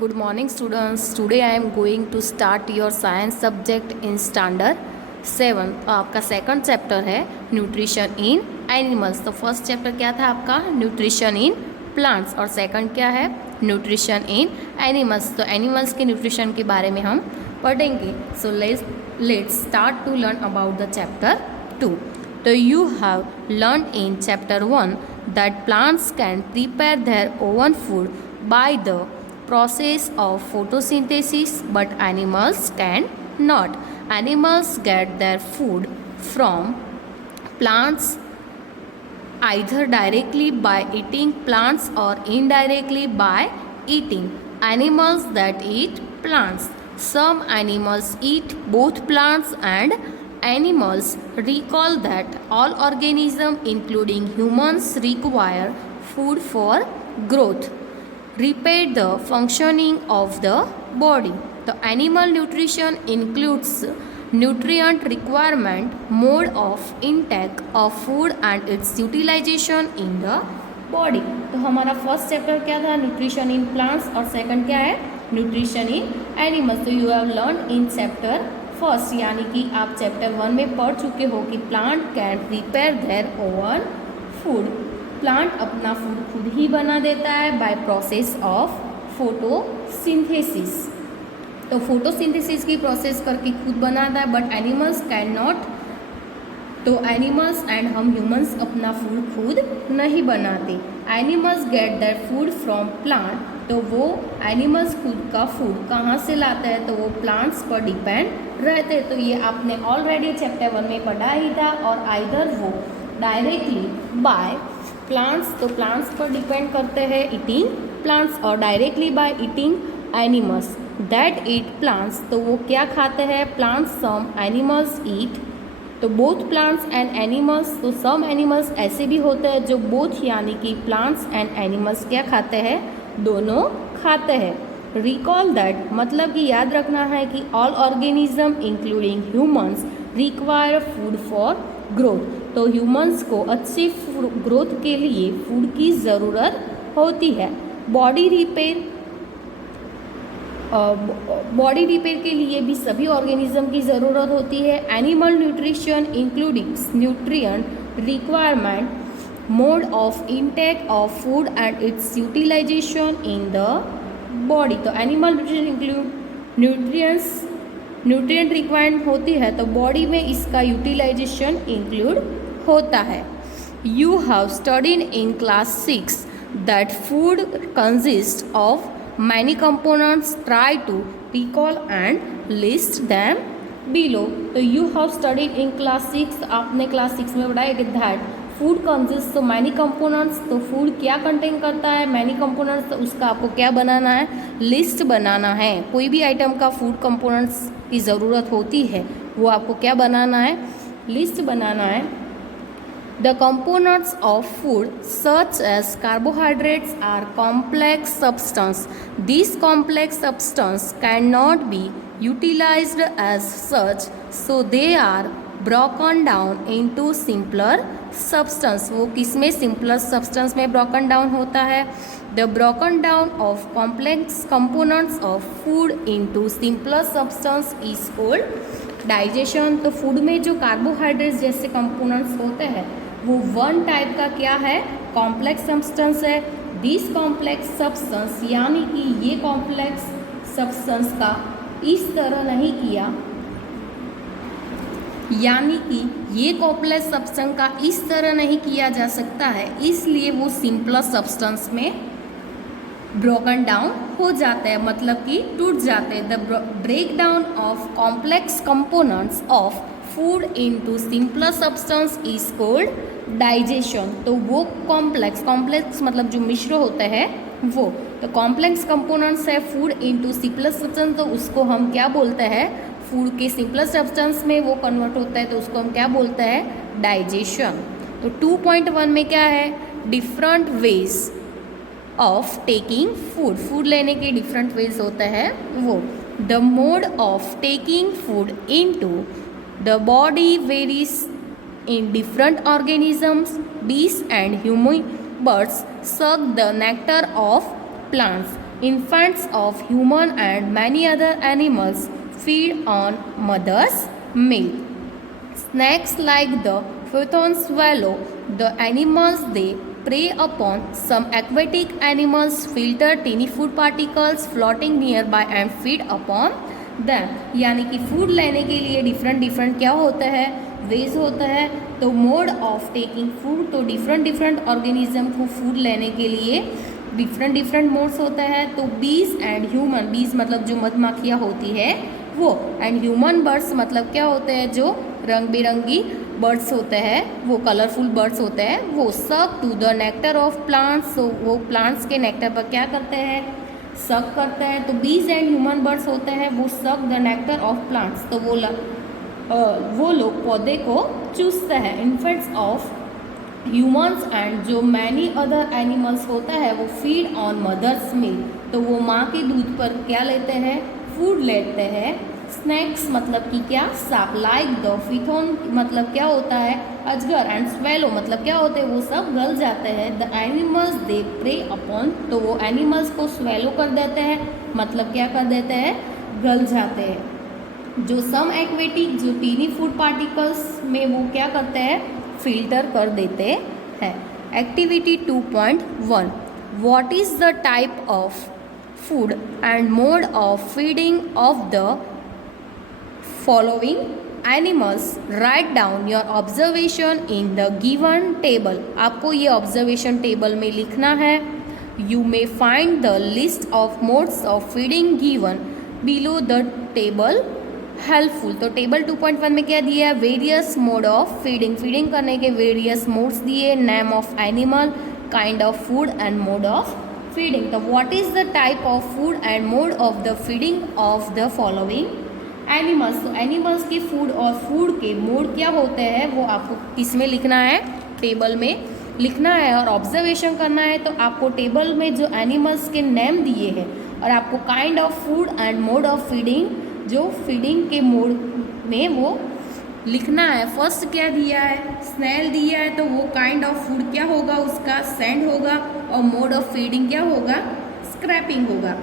Good morning students. Today I am going to start your science subject in standard 7. तो आपका second chapter है nutrition in animals. तो first chapter क्या था आपका न्यूट्रिशन इन प्लांट्स और सेकंड क्या है न्यूट्रिशन इन एनिमल्स. तो एनिमल्स के न्यूट्रिशन के बारे में हम पढ़ेंगे. So let's start to learn about the chapter 2. तो you have learn in chapter 1 that plants can prepare their own food by the process of photosynthesis, but animals can not. Animals get their food from plants either directly by eating plants or indirectly by eating animals that eat plants. Some animals eat both plants and animals. Recall that all organisms including humans require food for growth, repair the functioning of the body. The animal nutrition includes nutrient requirement, mode of intake of food and its utilization in the body. तो हमारा first chapter क्या था nutrition in plants और second क्या है nutrition in animals. तो you have learn in chapter first यानी कि आप चैप्टर 1 में पढ़ चुके हो कि plant can prepare their own food. Plant अपना फूड खुद ही बना देता है बाय प्रोसेस ऑफ फोटोसिंथेसिस. तो फोटोसिंथेसिस की प्रोसेस करके खुद बनाता है बट एनिमल्स कैन नॉट. तो एनिमल्स एंड हम ह्यूमंस अपना फूड खुद नहीं बनाते. Animals gate their food from plant. तो वो एनिमल्स खुद का फूड कहाँ से लाते हैं तो वो प्लांट्स पर डिपेंड रहते हैं. तो ये आपने ऑलरेडी चैप्टर 1 में पढ़ा ही था. और आइदर वो डायरेक्टली बाय प्लांट्स तो प्लांट्स पर डिपेंड करते हैं ईटिंग प्लांट्स और directly by eating animals that eat plants. तो वो क्या खाते हैं प्लांट्स. Some animals eat. तो बोथ प्लांट्स एंड एनिमल्स. तो सम एनिमल्स ऐसे भी होते हैं जो बोथ यानी कि प्लांट्स एंड एनिमल्स क्या खाते हैं दोनों खाते हैं. रिकॉल दैट मतलब कि याद रखना है कि all organism including humans require food for growth. तो ह्यूमंस को अच्छी ग्रोथ के लिए फूड की ज़रूरत होती है. बॉडी रिपेयर के लिए भी सभी ऑर्गेनिज्म की ज़रूरत होती है. Animal nutrition including nutrient requirement, mode of intake of food and its utilisation in the body. तो animal nutrition include nutrient requirement होती है तो बॉडी में इसका यूटिलाइजेशन इंक्लूड होता है. You have studied in class 6 that food consist of many components. Try to recall and list them below. तो you have studied in class 6. आपने class 6 में पढ़ा है कि that food consist to many components. तो फूड क्या कंटेन करता है मैनी कंपोनेंट्स. तो उसका आपको क्या बनाना है लिस्ट बनाना है. कोई भी आइटम का फूड कंपोनेंट्स की ज़रूरत होती है वो आपको क्या बनाना है लिस्ट बनाना है. The components of food such as carbohydrates are complex substance. This complex substance can not be utilized as such so they are broken down into simpler substance. वो किस में सिंपलर सब्सटेंस में ब्रोकन डाउन होता है. The broken down of complex components of food into simpler substance is called digestion. तो food में जो carbohydrates जैसे कंपोनेंट्स होते हैं वो वन टाइप का क्या है कॉम्प्लेक्स सब्सटेंस है. दिस कॉम्प्लेक्स सब्सटेंस यानी कि ये कॉम्प्लेक्स सब्सटेंस का इस तरह नहीं किया यानी कि ये कॉम्प्लेक्स सब्सटेंस का इस तरह नहीं किया जा सकता है इसलिए वो सिंपलर सब्सटेंस में ब्रोकन डाउन हो जाते हैं मतलब कि टूट जाते हैं. The break down of complex components of food into simpler substance is called digestion. तो वो कॉम्प्लेक्स मतलब जो मिश्र होते हैं वो तो कॉम्प्लेक्स कंपोनेंट्स है फूड इनटू सिंपलर सब्सटेंस. तो उसको हम क्या बोलते हैं फूड के सिंपलर सब्सटेंस में वो कन्वर्ट होता है तो उसको हम क्या बोलते हैं डाइजेशन. तो 2.1 में क्या है different ways of taking food. Food लेने के डिफरेंट वेज होते हैं वो. The mode of taking food into the body varies in different organisms. Bees and human birds suck the nectar of plants. Infants of human and many other animals feed on mother's milk. Snakes like the python swallow the animals they prey upon. Some aquatic animals filter tiny food particles floating nearby and feed upon them. यानी कि food लेने के लिए different क्या होता है, veg होता है. तो मोड ऑफ टेकिंग फूड, तो डिफरेंट ऑर्गेनिज्म को फूड लेने के लिए डिफरेंट मोड्स होता है. तो बीज एंड ह्यूमन, बीज मतलब जो मधुमक्खियाँ होती है वो, एंड ह्यूमन बर्ड्स मतलब क्या होते हैं, जो रंग बिरंगी बर्ड्स होते हैं, वो कलरफुल बर्ड्स होते हैं, वो suck to the nectar of plants. तो वो प्लांट्स के नेक्टर पर क्या करते हैं, सक करते हैं. तो बीज एंड ह्यूमन बर्ड्स होते हैं वो suck the nectar of plants. तो वो लोग पौधे को चूसते हैं. इन्फेक्ट्स ऑफ ह्यूमन्स एंड जो मैनी अदर एनिमल्स होता है वो फीड ऑन मदर्स मिल्क. तो वो माँ के दूध पर क्या लेते हैं, फूड लेते हैं. स्नैक्स मतलब कि क्या, सांप. लाइक द पिथॉन मतलब क्या होता है, अजगर. एंड स्वेलो मतलब क्या होते हैं, वो सब गल जाते हैं. The animals they prey upon, तो वो एनिमल्स को स्वेलो कर देते हैं, मतलब क्या कर देते हैं, गल जाते हैं. जो सम एक्वेटिक, जो टीनी फूड पार्टिकल्स में वो क्या करते हैं, फिल्टर कर देते हैं. Activity 2.1. What is the type of food and mode of feeding of the following animals. Write down your observation in the given table. आपको ये ऑब्जर्वेशन टेबल में लिखना है. You may find the list of modes of feeding given below the table helpful. तो table 2.1 में क्या दिया है, various mode of feeding, feeding करने के वेरियस मोड्स दिए. Name of animal, kind of food and mode of feeding. तो what is the type of food and mode of the feeding of the following animals. तो animals के food और food के mode क्या होते हैं वो आपको किस में लिखना है, टेबल में लिखना है. और ऑब्जर्वेशन करना है तो आपको टेबल में जो एनिमल्स के नेम दिए हैं और आपको kind of food and mode of feeding, जो फीडिंग के मोड में वो लिखना है. फर्स्ट क्या दिया है, स्नेल दिया है, तो वो काइंड ऑफ फूड क्या होगा उसका, सैंड होगा. और मोड ऑफ फीडिंग क्या होगा, स्क्रैपिंग होगा.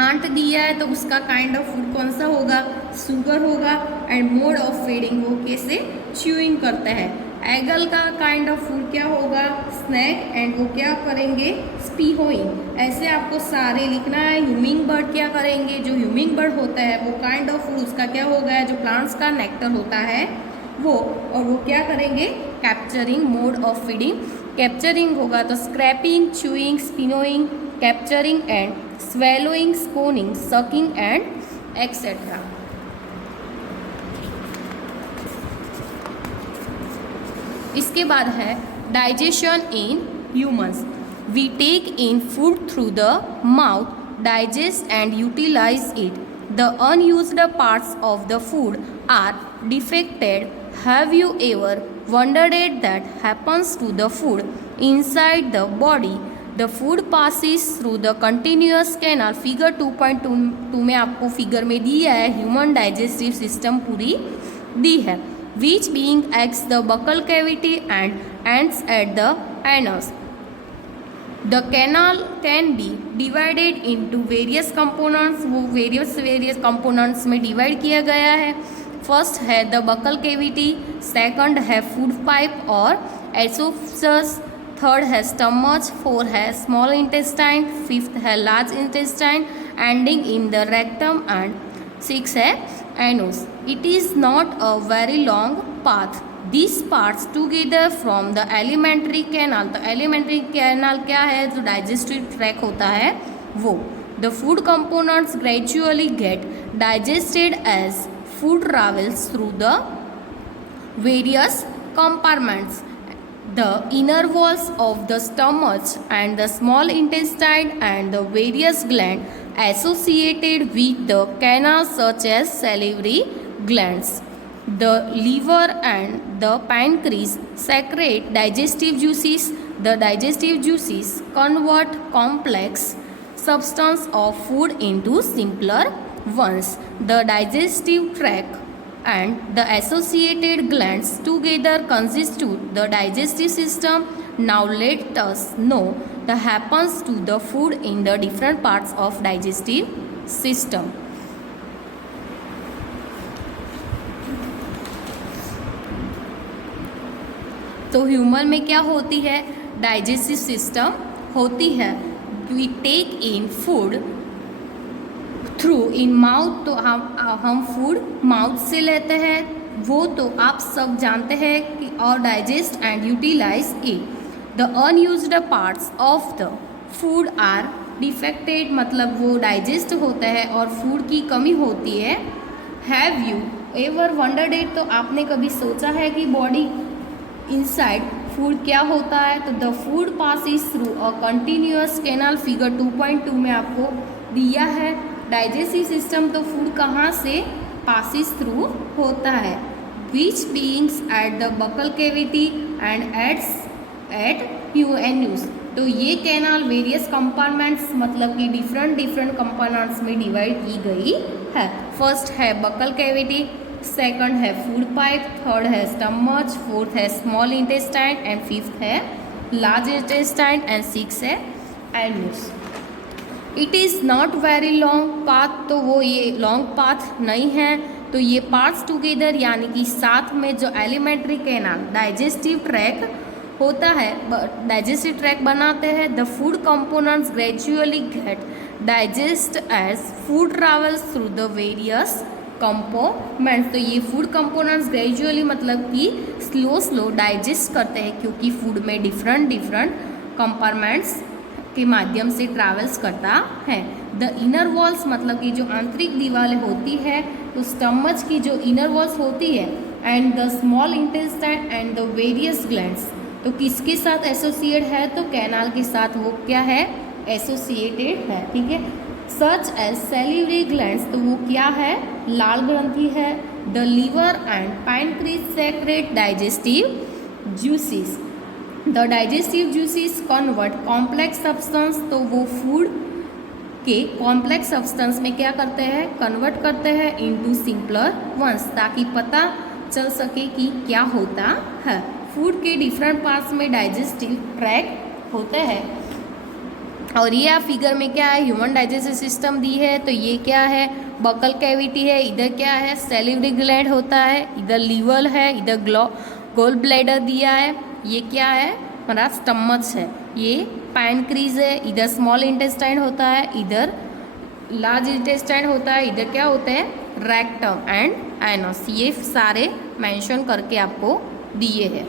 आंट दिया है तो उसका काइंड ऑफ फूड कौन सा होगा, सुगर होगा. एंड मोड ऑफ फीडिंग वो कैसे, च्यूइंग करते हैं. एगल का काइंड ऑफ फूड क्या होगा, स्नैक. एंड वो क्या करेंगे, स्पीहोइंग. ऐसे आपको सारे लिखना है. ह्यूमिंग बर्ड क्या करेंगे, जो ह्यूमिंग बर्ड होता है वो काइंड ऑफ फूड उसका क्या होगा, जो प्लांट्स का नेक्टर होता है वो. और वो क्या करेंगे, capturing. Mode of feeding capturing होगा. तो scraping, chewing, siphoning, capturing and swallowing, spooning, sucking and etc. इसके बाद है digestion in humans. We take in food through the mouth, digest and utilise it. The unused parts of the food are defected. Have you ever wondered that happens to the food inside the body? The food passes through the continuous canal. Figure 2.2 में आपको figure में दिया है, human digestive system पूरी दी है. Which being acts the buccal cavity and ends at the anus. The canal can be divided into various components. वो various components में divide किया गया है. फर्स्ट है द बकल कैविटी, सेकंड है फूड पाइप और एसोफेगस, थर्ड है stomach, four है स्मॉल इंटेस्टाइन, फिफ्थ है large intestine ending in the rectum and six है anus. It is not a very long path. This parts together from the alimentary canal. तो alimentary canal क्या है, जो digestive track होता है वो. The food components gradually get digested as food travels through the various compartments. The inner walls of the stomach and the small intestine and the various glands associated with the canal such as salivary glands. The liver and the pancreas secrete digestive juices. The digestive juices convert complex substance of food into simpler ones. The digestive tract and the associated glands together constitute the digestive system. Now let us know the happens to the food in the different parts of digestive system. तो human में क्या होती है, digestive system होती है। We take in food through in mouth, तो हम food mouth से लेते हैं, वो तो आप सब जानते हैं कि, और digest and utilise it. The unused parts of the food are defected, मतलब वो डाइजेस्ट होता है और फूड की कमी होती है। Have you ever wondered it, तो आपने कभी सोचा है कि बॉडी इनसाइड फूड क्या होता है? तो the food passes through a continuous canal, figure 2.2 में आपको दिया है। डाइजेस्टिव सिस्टम, तो फूड कहाँ से पासिस थ्रू होता है? Which beings at the buccal cavity and at यूएनयूज, तो ये कैनाल वेरियस कंपार्टमेंट्स, मतलब कि डिफरेंट कंपार्टमेंट्स में डिवाइड की गई है। फर्स्ट है बकल कैविटी, सेकंड है फूड पाइप, थर्ड है स्टमच, फोर्थ है स्मॉल इंटेस्टाइन एंड फिफ्थ है लार्ज इंटेस्टाइन एंड सिक्स है anus. It is not very long path, तो वो ये लॉन्ग पाथ नहीं है। तो ये पार्ट्स टुगेदर, यानी कि साथ में जो एलिमेंट्री कैनाल डाइजेस्टिव ट्रैक होता है, डाइजेस्टिव ट्रैक बनाते हैं। The food components gradually get digest as food travels through the various components, तो ये फूड कंपोनेंट्स ग्रेजुअली, मतलब कि स्लो डाइजेस्ट करते हैं, क्योंकि फूड में डिफरेंट कंपार्टमेंट्स के माध्यम से ट्रैवल्स करता है। द इनर वॉल्स, मतलब कि जो आंतरिक दीवारें होती है, तो स्टमच की जो इनर वॉल्स होती है, and the small intestine and the various glands, तो किसके साथ एसोसिएट है? तो कैनाल के साथ वो क्या है? एसोसिएटेड है। ठीक है। सच एज सैलिवरी ग्लैंड्स, तो वो क्या है? लाल ग्रंथि है। The liver and pancreas secrete digestive juices, the digestive juices convert complex substance, तो वो फूड के कॉम्प्लेक्स सब्सटेंस में क्या करते हैं? कन्वर्ट करते हैं इनटू सिंपलर वंस, ताकि पता चल सके कि क्या होता है। फूड के डिफरेंट पार्ट्स में डाइजेस्टिव ट्रैक होते हैं। और ये आप फिगर में क्या है? ह्यूमन डाइजेस्टिव सिस्टम दी है, तो ये क्या है? बकल कैविटी है, इधर क्या है? सैलिवरी ग्लैंड होता है, इधर लीवर है, इधर गोल ब्लैडर दिया है, ये क्या है? हमारा स्टमच है, ये पैनक्रीज है, इधर स्मॉल इंटेस्टाइन होता है, इधर लार्ज इंटेस्टाइन होता है, इधर क्या होते हैं? रेक्टम एंड एनस, ये सारे मेंशन करके आपको दिए हैं।